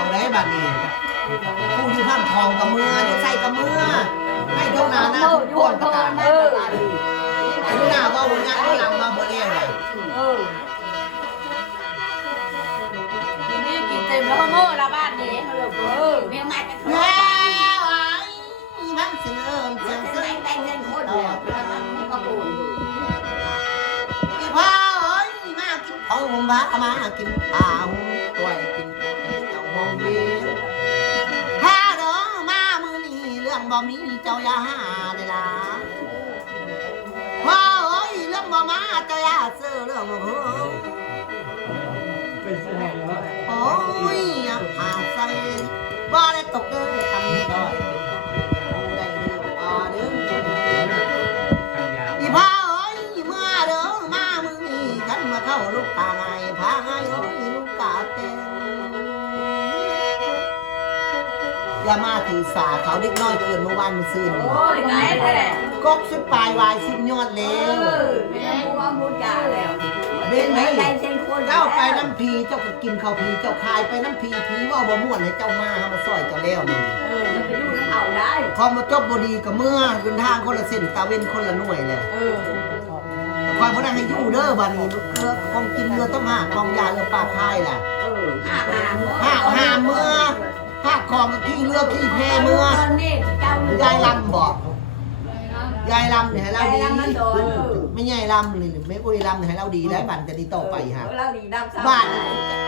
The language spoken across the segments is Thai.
เอาได้บัดนี้ผู้อยู่ข้างทองกับเมืออยู่ใส่กับเมือให้เท่านาหน้าทุกคนประกาศผู้หน้าว่าหัวหน้าผู้หลังมาบ่เลี้ยงเลย กินนี่กินเต็มแล้วเมื่อละบ้านนี้เมียมาจะทำ แล้วไอ้มันเสนอเสียง จะ เสีย แต่ ง งแต่งเงินคนเดียวแล้วมันก็ปูน อีพ่อเอ้ยมากินข้าวบ้ามากินข้าวตัวกินเจ้าห้องเบี้ยถ้าเด้อมามือนี้เรื่องบ่มีเจ้าอย่าหาเลยล่ะพ่อเอ้ยเรื่องบ่มาเจ้าอย่าซื้อเรื่องบ่เพิ่มโอ้ยอย่าหาใส่บ่ได้ตกเด้อทำด้อยได้เด้อบ่เด้ออีพ่อเอ้ยเมื่อเด้อมามือนี้กันมาเข้าลูกกาไงพาไงเอ้ยลูกกาเต็มอย่ามาถือสาเขาเด็กน้อยเกินเมื่อวานมื้อซื่น โอ้ยไหนแหละ กกสุดปลายวายสิ้นยอดแล้ว แม่กูว่ามูจ่าแล้ว เบ้นไหม ใจเส้นคน เจ้าไปน้ำพีเจ้าก็กินข้าวพีเจ้าคายไปน้ำพีพีว่าบ่ม่วนให้เจ้ามามาซอยเจ้าแล้วนี่ จะไปดูน้ำเผาได้ คอมบ่จบบดีกับเมื่อเดินทางคนละเส้นตาเว้นคนละหน่วยแหละแต่คอยบ่ได้ให้อยู่เด้อบัดนี้เรือของกินเรือต้องหากองยาเรือปลาคายล่ะหาเมื่อหากของขี้เรือขี้แพเมื่อยายลำบอกยายลำเนี่ยให้เราดีไม่ใช่ลำเลยไม่อุ้ยลำเนี่ยให้เราดีแล้วบันจะดีต่อไปฮะบ้าน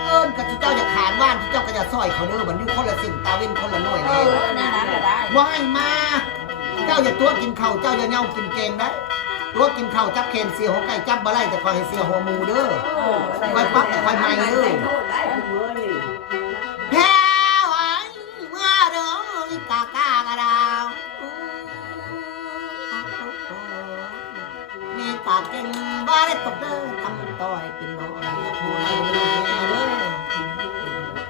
เอิญกับเจ้าจะขานว่านเจ้าก็จะซอยเขาเด้อบันนี้คนละสิ่งตาเว้นคนละหน่วยเลยว่ายมาเจ้าอย่าตัวกินเข่าเจ้าอย่าเน่ากินเกงได้ตัวกินเข่าจับเคนเสียหัวไก่จับบ่ไล่แต่คอยให้เสียหัวหมูเด้อคอยปั๊บแต่คอยไม่เด้อแพ้ไว้เมื่อเด้อกากากระดาวมีตาเก่งบ้าได้ตกเด้อทำต่อยเป็นน้อยผู้ใดเด้อแม่เด้อ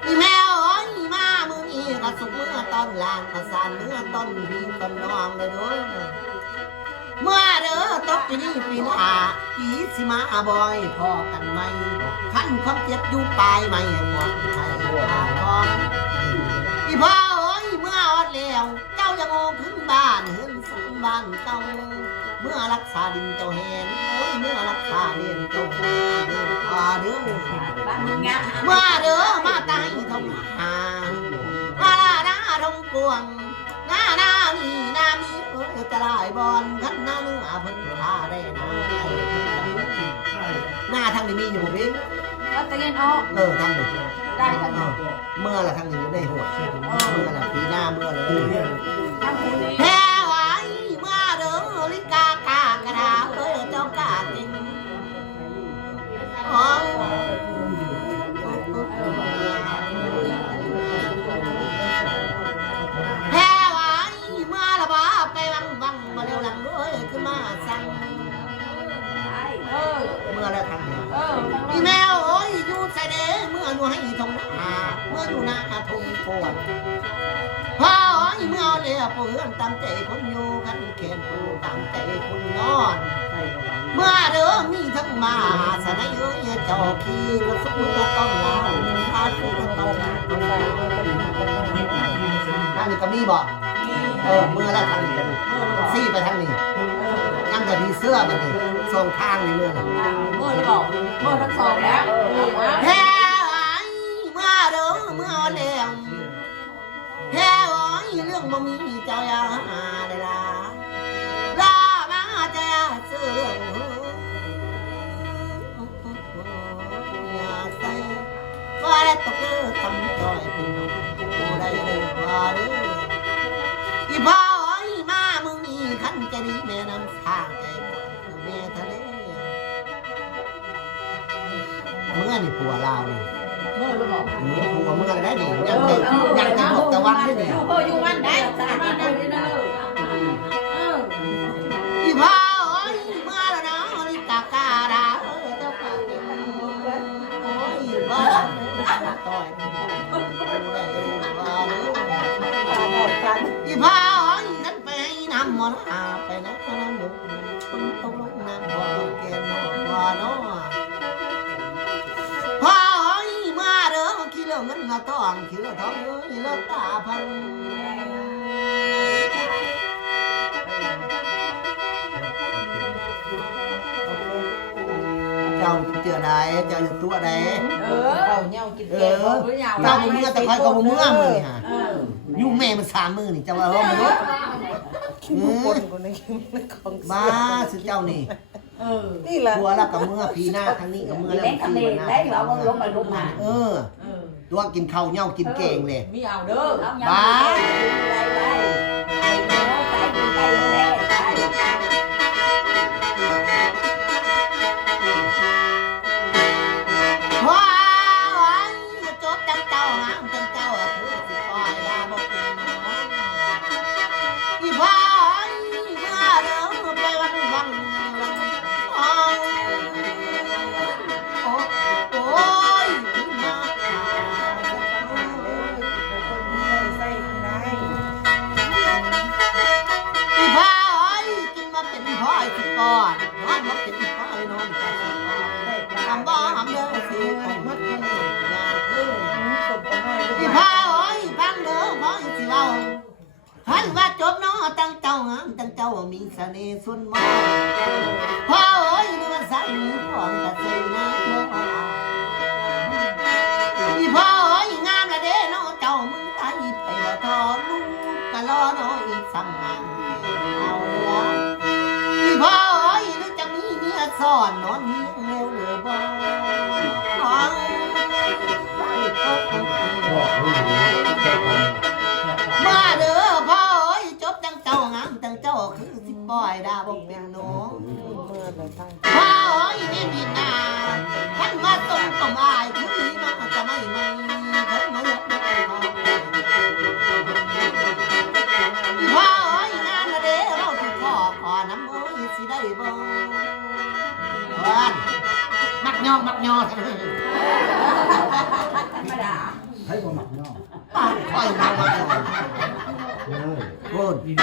อีแมวเอ้ยมามือนี้ก็สุกเมื่อตอนลานก็สานเมื่อต้นพี่ต้นน้องเลยเด้อเมื่อเด้อตกปีนี้ปีหน้าปีสิมาบ่อยพอกันไหมขั้นความเจ็บอยู่ปลายไม่หมดใครหาทองอีพ่อเอ้ยเมื่ออดแล้วเจ้าจะโง่ขึ้นบ้านเฮือนสังบ้านเก่าเมื่อรักษาดินเจ้าเห็นโอ้ยเมื่อรักษาเรียนเจ้าเห็นเด้อเด้อเมื่อเด้อมาตายทงหางมาลาหน้าทงกวงหน้านี่หน้ามีเอ้ยจะได้บอลขันหน้าเนื้อเพิ่นพาได้นะหน้าทางนี้มีอยู่บ่พี่ ตะเกียนออก ทางนี้ ได้ทั้งหมด เมื่อละทางนี้อยู่ในหัวเมื่อละปีหน้าเมื่อเลย ทั้งคู่นี้ แพ้ไว้เมื่อเด้อลิกากากระดาเอ้ยเจ้ากาจริงอ๋อแพ้ไว้เมื่อละบ้าไปวังมาเร็วหลังเอ้ยขึ้นมาสั่งเมื่อละทางนี้อีแมวโอ้ยอยู่ใส่เด้เมื่ออยู่ให้ทงหาเมื่ออยู่หน้าทงปวดพ่อโอ้ยเมื่อเลี้ยเพื่อนตามใจคนอยู่กันเขียนปูตามใจคนนอนเมื่อเด้อมีทั้งมาสนายเอ้ยเจ้าขี้รถเมื่อต้องลาพาทุกต้องทางนี้ก็มีบ่เมื่อละทางนี้ซี่ไปทางนี้ยังจะมีเสื้อมันนี่ส่งทางในเมื่อน่ะ เมื่อเราบอกเมื่อทั้งสองแล้ว แพ้ไอ้เมื่อเด้อเมื่อแล้วแพ้ไอ้เรื่องบ่มีเจ้าอย่าหาได้ล่ะลามาเจ้าเสื่ออย่าใส่ว่าแล้วตกเด้อทำจ้อยเป็นหนุ่มผู้ใดเด้อว่าเด้ออีพ่อไอ้มามึงนี่ขันใจดีแม่น้ำทางใจบ่คือแม่ทะเลเมื่อนี่ผัวลาวนี่ เมื่อเราบอก ผัวเมื่อได้ดิยังจะบอกตะวันได้ดิ อยู่บ้านได้บ้านได้เนอะ อีพ่อโอ้ยเมื่อแล้วนะลิตาการาเจ้าป่าโอ้ยบ้าต่อยอีพ่อโอ้ยกันไปน้ำมันอาไปนะน้ำหมูคนตกลงน้ำบ่อแกนบ่อน้อพ่อโอ้ยเมื่อเด้อขี้เล ลือเงินเงาทองเชื่อทองเอ้ยเลือตาพันเจ้าเจอใดเจ้าอยู่ตัวใด เอาเงี้ยกินเก่งบ่รู้ยาว เจ้าบ่เมื่อแต่ใครก็บ่เมื่อมื้อนี่ฮะยุ่งแม่มัน3มื้อนี่เจ้าว่าบ่รู้บ้าสิเจ้านี่ นี่แหละ ผัวแล้วก็เมื่อพีหน้าทางนี้ก็เมื่อแล้ว เล็กทะเลได้เราบ่ลงไปลงมา ตัวกินข้าวเหนียวกินเก่งเลย มีเอาเด้อบ้าว้าวจบจังเจ้างามจังเจ้าคือสิปล่อยลาบ่เป็นน้องอีพ่อเมื่อเด้อไปวันโอ้ยมา พี่พายกินมาเป็นพ่อยสิก่อนนอนมาเป็นพ่อยนอนแต่สิก่อนทำบ่ทำเด้อสิต้องมัดให้งานขึ้นพี่พายฟังเด้อพ่อยสิเล่าหันว่าจบเนาะตั้งเจ้างามตั้งเจ้ามีเสน่ห์สุดมากพ่อเอ้ยนี่มันสั่งมีของแต่ใจนะพี่พ่อเอ้ยงามละเด้เนาะเจ้ามึงตายไปละทอลูกกะรอเนาะอีกซ้ำงาน พี่พ่อเอ้ยนึกจะมีเมียซ่อนนอนเฮียงเร็วเหลือบ่มาเด้อพ่อเอ้ยจบจังเจ้างามจังเจ้าคือสิปล่อยดาบ่เป็นหนูพ่อเอ้ยนี่มีนาท่านมาต้มต้มอายคือลีมาจะไม่เถิงมาหลบได้พ่อพ่อเอ้ยงานละเด้อเราถึงขอน้ำเอ้ยสิได้บ่เพิ่นมักย่อธรรมดา ให้บ่หมักย่อ ค่อยมาว่าย่อโพูดอ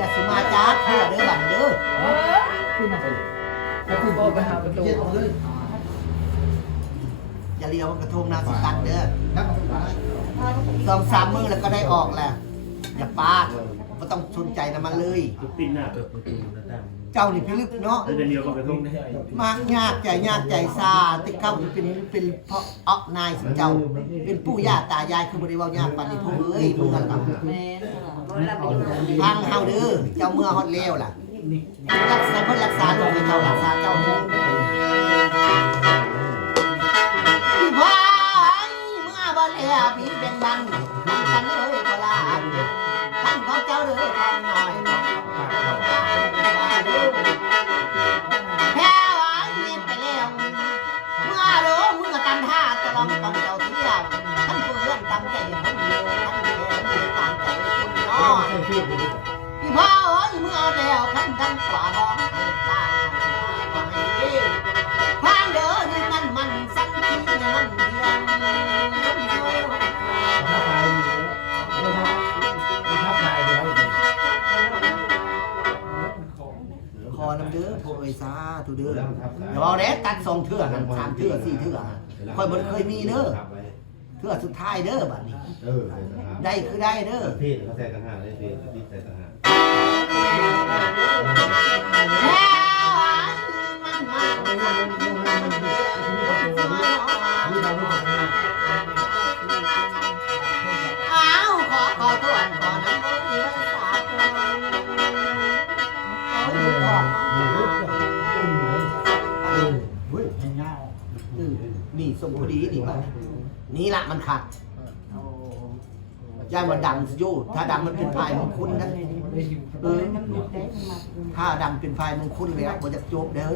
ย่าสมาจ้าเพื่อเด้อบัดเด้ออย่าเลี้ยวกระทงนาสิตัดเด้อ2-3 มื้อแล้วก็ได้ออกแหละอย่าปากบ่ต้องสนใจนะมันเลย ปีหน้า เจ้านี่พิลึกเนาะ เดือนเดียวก็กระทงได้ มากยากใจซาติเก้าเป็นเพราะออกนายสิเจ้าเป็นปู่ย่าตายายคือบ่ได้เว้ายากปานนี้พวกเอ้ยเมื่อกับพังเฮาเด้อเจ้าเมื่อฮอดแล้วล่ะรักษาเพิ่นรักษาลูกให้เจ้ารักษาเจ้าเด้อพี่พายเมื่อบ่แล้วพี่เป็นบันกันเลยบ่ลาท่านของเจ้าเด้อทองน้อยแพ้หวานเรียนไปแล้วเมื่อโลเมื่อกันท่าจะลองต้องเจ้าเที่ยวท่านเพื่อนตามใจคนเดียวท่านแค่เดียวตามใจคนน้อยพี่พ่อเอ้ยเมื่อแล้วท่านทั้งกว่าบอกให้ตายบอกให้ดีทางเดินนี่มันสักทีมันเดียวขอน้ำเด้อโพยซาทุเด้ออย่าเอาเด้ตัด2 เทื่อ3 เทื่อ 4 เทื่อค่อยบ่เคยมีเด้อเทื่อสุดท้ายเด้อบัดนี้ได้คือได้เด้อ พี่เขาใส่ต่างหากเลยพี่ใส่ต่างหาก อ้าวขอทวนขอน้ำมันมีไว้สาดนี่สมพอดีนี่ป่ะนี่ละมันขาดยายว่าดำอยู่ถ้าดำมันเป็นพายมงคลนั่นถ้าดำเป็นพายมงคลแล้วมันจะจบเด้อ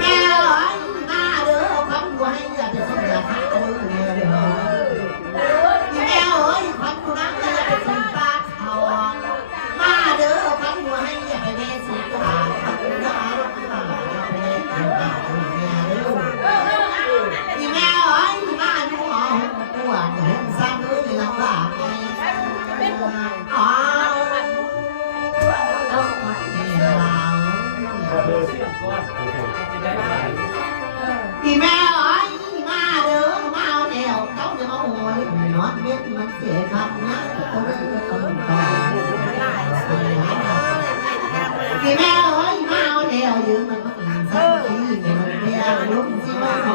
แม่เอ้ยมาเด้อคำไว้อย่าไปสนอย่าหาเด้อแม่เด้อแม่เอ้ยคำกูนั้นอย่าไปสนปากเขามาเด้อคำไว้อย่าไปแม่สุดตาคำกูนั้นอย่าไปแม่สุดตาแม่เด้อแม่เอ้ยมาดูหอมปวดเห็นซ้ำเลยลำบากไงอ๋ออีแม่เอ้ยมาเด้อมาเอาแนวเจ้าจะมาโวยนอนเม็ดมันเสียคำนะอีแม่เอ้ยมาเอาแนวยืมมันสักทีเนี่ยมันเมียลุ้มสิว่าเขา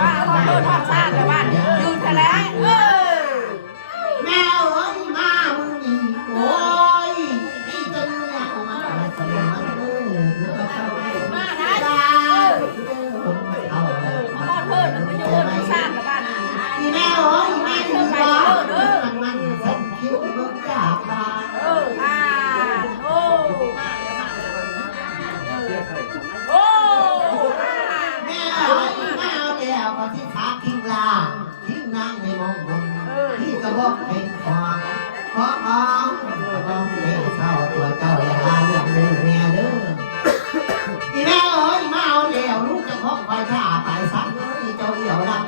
ว่าเขาโดนทอดชาติแล้วบ้านยืนทะเลแม่เอ้ยมามึงนี่โอ้ยนี่จะดูแลมันสมองมานะพ่อเพิ่นมันไม่ยืนชาติแล้วบ้าน อีแม่เอ้ยแม่ถึงว่ามันสันคิวมึงจากมาโอ้แม่เอ้ยมาเอาแล้วก็ที่ขาทิ้งลาทิ้งนางในมองบนที่กระบอกเป็นความขอของกระบอกเป็นเศร้าตัวเจ้าอย่าลาเรื่องนึงแม่เด้ออีแม่เอ้ยมาเอาแล้วลูกจะพบไปชาไปสักเลยเจ้าเดี่ยวดำ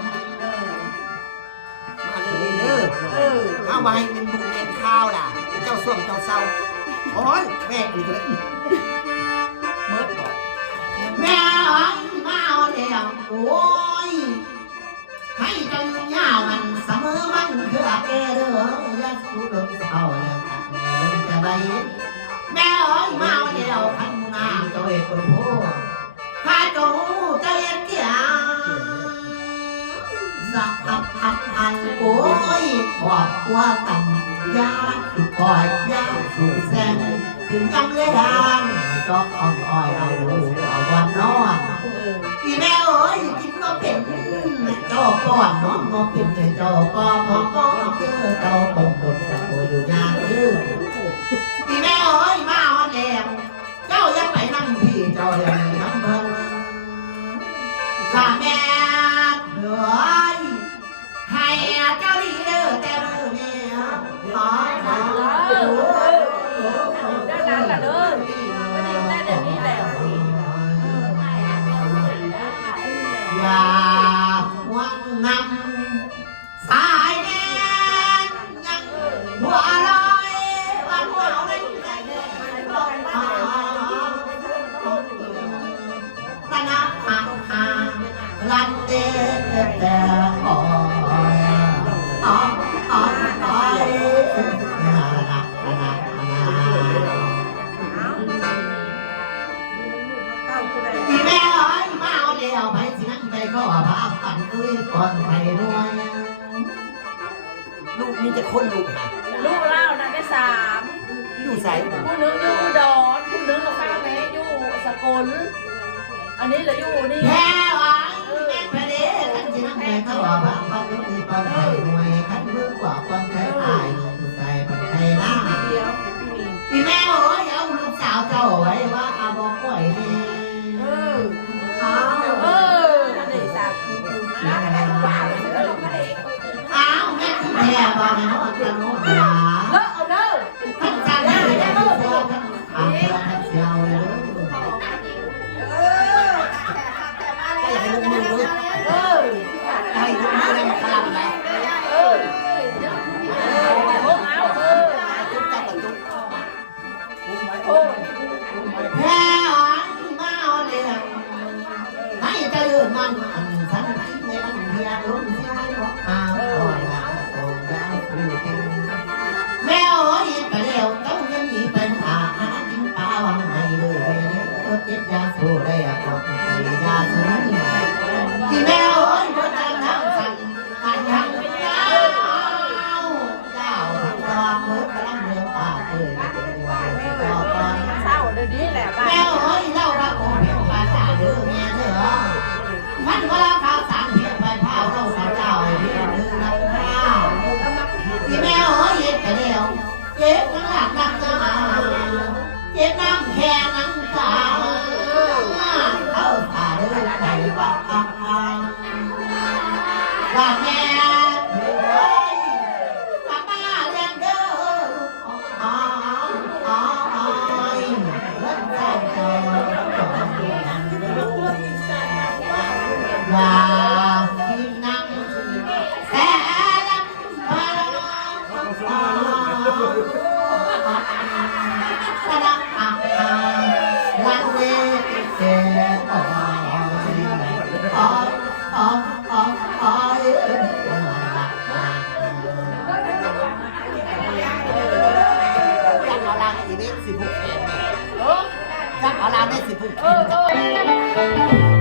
มาเลยเด้อเอาไว้เป็นบุญเป็นข้าวล่ะเจ้าส่วงเจ้าเศร้าโอ้ยแม่กูเลยแม่เอ้ยมาเอาแล้วโอ้ยให้เจ้ายุ่งยาวมันเสมอมันคืออาเกเด้อยัดสู้ลมเศร้าแล้วจะไปแม่เอ้ยมาเอาแล้วพันนาเจ้าเอกคนผู้ข้าเจ้าใจเกี่ยสักพันโอ้ยบอกว่ากันยาสุดปล่อยยาสู่แสงถึงกำเลยดังจอกอ่อนอ้อยเอาเอาวันนอนอีแม่เอ้ยกินก็เป็นเจ้าก้อนน้องก็เป็นเจ้าก้อนน้องก็เป็นเจ้าปงบนตะโกอยู่ยากอีแม่เอ้ยมาอ่อนแรงเจ้ายังไปนั่งพี่เจ้ายังน้ำเพิ่งสาแม่เอ้ยให้เจ้าดีเด้อแต่มือเนี่ยขอด้านนั้นล่ะเด้อไม่ได้ได้เดี๋ยวนี้แล้วอย่าหวังนำสายแน่ยังหัวลอยวันหัวในใจตะนับห่างรันเตแต่อ่อยอีแม่เอ้ยมาเอาเดียวไปสินั่งไปก็พาฝันตุ้ยก่อนไทยด้วยลูกนี่จะคนลูกค่ะ ลูกเล่านะได้3อยู่ใส่ ผู้นึงอยู่อุดรผู้นึงกับข้าแม่อยู่สกลอันนี้เหลืออยู่นี่แม่ไอ้แม่ไปเด้ขันสินั่งไปก็พาฝันตุ้ยก่อนไทยด้วยขันเมื่อกว่าก่อนไทยตายใส่ปันไทยหน้าอีแม่เอ้ยเอาลูกสาวเจ้าไว้ว่าอาบอกก่อยนี่อันนี้สักอ้าวแม่ที่แม่บอกให้น้องจะน้องหลาเอาเด้อท่านจำได้ท่านเสียวท่านถามท่านเสียวเลยอยากให้ลูกมือรู้ให้ลูกมือได้มาพลังไหมแม่อ๋อมาเอาเลยให้จะยืนมันสันติในมันเพียรลุ้นเสียหรอกอ้าวอ่อนละโอ้ยาวคู่กันแม่อ๋อยิบไปแล้วต้องยังมีเป็นหากินปลาวังไม่เลยเจ็บยาสู้ได้อะก็ไปยาสู้ที่แม่อ๋อเมื่อตั้งน้ำสั่นกันทั้งเจ้าทั้งรองเมื่อกำลังเลี้ยงปลาเอ้ยเศร้าเดี๋ยวนี้แหละบ้านแม่เอ้ยเล่าว่าโอ้เพียงภาษาเด้อแม่เด้อมันก็เล่าข่าวสารเพียงใบเผาเราสาวใจ น้ำแค่น้ำตาเข้าตาเลยใจว่าว่าแม่ป้าป้าเลี้ยงเด้อว่าที่นั่งแต่ลำพังสนับอ่างลันเลเสียอ้อยจักเอาลางอีเวนต์16 จักเอาลางได้16